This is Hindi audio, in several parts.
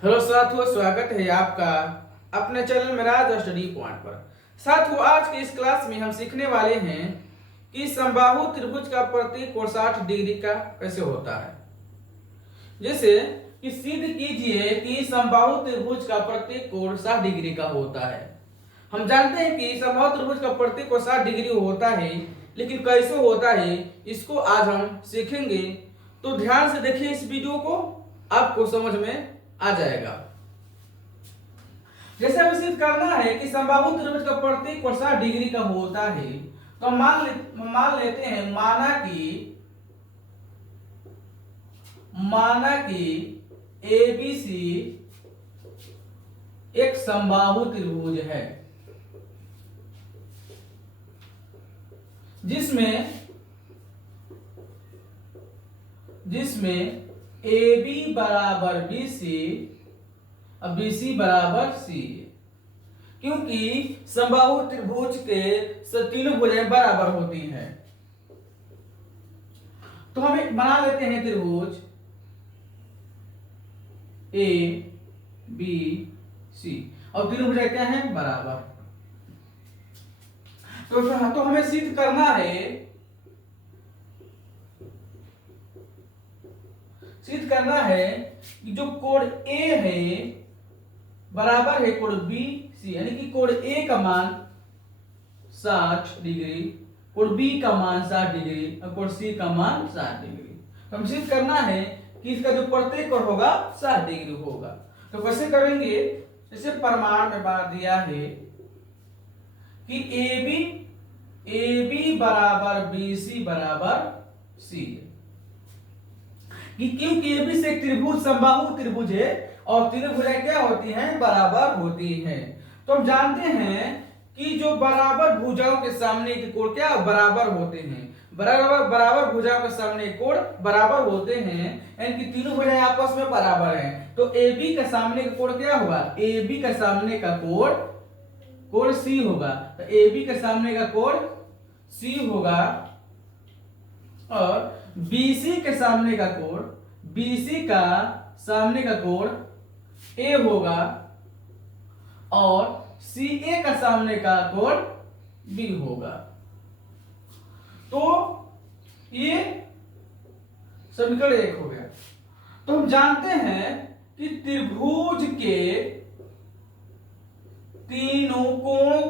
हेलो साथियों, स्वागत है आपका अपने चैनल मेराज स्टडी पॉइंट पर। साथियों, आज के इस क्लास में हम सीखने वाले हैं कि समबाहु त्रिभुज का प्रतिकोण 60 डिग्री का कैसे होता है। जैसे कि सिद्ध कीजिए कि समबाहु त्रिभुज का प्रतिकोण 60 डिग्री का होता है। हम जानते हैं कि समबाहु त्रिभुज का प्रतिकोण 60 डिग्री होता है, लेकिन कैसे होता है इसको आज हम सीखेंगे। तो ध्यान से देखिए इस वीडियो को, आपको समझ में आ जाएगा। जैसे हमें सिद्ध करना है कि समबाहु त्रिभुज का प्रतिकोण 60 डिग्री का होता है, तो हम मान लेते हैं माना कि एबीसी एक समबाहु त्रिभुज है जिसमें AB बराबर BC और BC बराबर C, क्योंकि समबाहु त्रिभुज के तीनों भुजाएं बराबर होती हैं। तो हम बना लेते हैं त्रिभुज A B C और तीनों भुजाएं क्या हैं? बराबर। तो हमें सिद्ध करना है कि जो कोण A है बराबर है कोण BC, यानी कि कोण A का मान 60 डिग्री, कोण B का मान 60 डिग्री और कोण C का मान 60 डिग्री। तो हम सिद्ध करना है कि इसका जो प्रतिकोण होगा 60 डिग्री होगा। तो कैसे करेंगे? जैसे प्रमाण में बात दिया है कि AB बराबर BC बराबर C, कि क्योंकि AB से एक त्रिभुज समबाहु त्रिभुज है और तीनों भुजाएं क्या होती हैं? बराबर होती हैं। तो हम जानते हैं कि जो बराबर भुजाओं के सामने के कोण क्या बराबर होते हैं। बराबर भुजाओं के सामने कोण बराबर होते हैं, यानी कि तीनों भुजाएं आपस में बराबर हैं। तो AB के सामने का कोण क्या होगा? AB का सामने का कोण C होगा। तो AB के सामने का कोण C होगा और BC के सामने का कोण A होगा और CA का सामने का कोण B होगा। तो ये समीकरण 1 हो गया। तो हम जानते हैं कि त्रिभुज के तीनों कोणों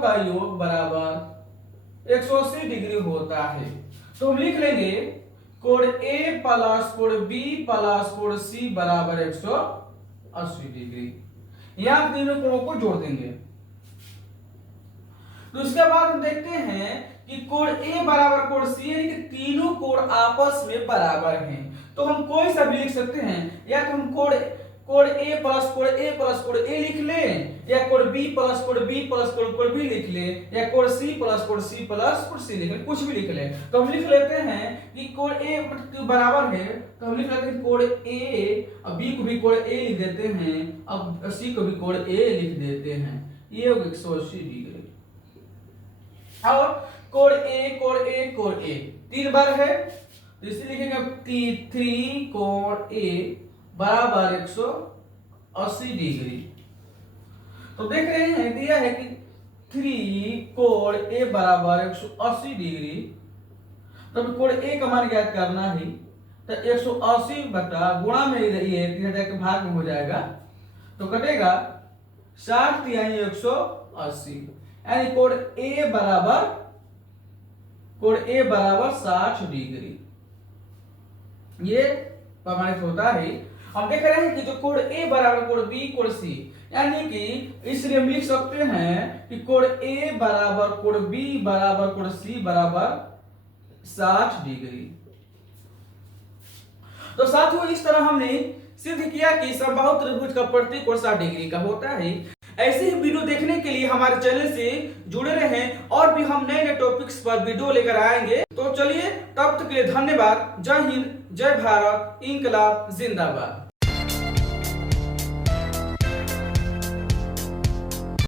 का योग बराबर 180 डिग्री होता है। तो हम लिख लेंगे कोण A प्लस कोण B प्लस कोण C बराबर 180 डिग्री। यहां तीनों कोणों को जोड़ देंगे। तो इसके बाद हम देखते हैं कि कोण A बराबर कोण C, यानी कि तीनों कोण आपस में बराबर हैं। तो हम कोई सा भी लिख सकते हैं, या तो हम कोण A प्लस कोण A लिख लें, या कोण B प्लस कोण B प्लस कोण B लिख लें, या कोण C प्लस कोण C प्लस कोण C लिख लें, कुछ भी लिख लें। तो हम लिख लेते हैं कि कोण A बराबर है, तो हम लिख लेते हैं कोण A और B को भी कोण A लिख देते हैं, अब C को भी कोण A लिख देते हैं। ये हो 180 डिग्री। और कोण A 3 बार है, तो इसे लिखेंगे 3 कोण A बराबर 180 डिग्री। तो देख रहे हैं दिया है कि 3 कोण A बराबर 180 डिग्री। तो कोण A का मान ज्ञात करना है, तो 180 बटा गुणा में ये 3000 के भाग में हो जाएगा, तो कटेगा 60 यानी 180, यानी कोण A बराबर 60 डिग्री। ये प्रमाणित होता है। हम देख रहे हैं कि जो कोण A बराबर कोण B कोण C, यानी कि इसलिए हम लिख सकते हैं कि कोण A बराबर कोण B बराबर कोण C बराबर 60 डिग्री। तो साथियों, इस तरह हमने सिद्ध किया कि समबाहु त्रिभुज का प्रतिकोण 60 डिग्री का होता है। ऐसे ही वीडियो देखने के लिए हमारे चैनल से जुड़े रहें और भी हम नए टॉपिक्स पर वीडियो लेकर आएंगे। तो चलिए, तब तक के लिए धन्यवाद। जय हिंद, जय भारत, इंकलाब जिंदाबाद।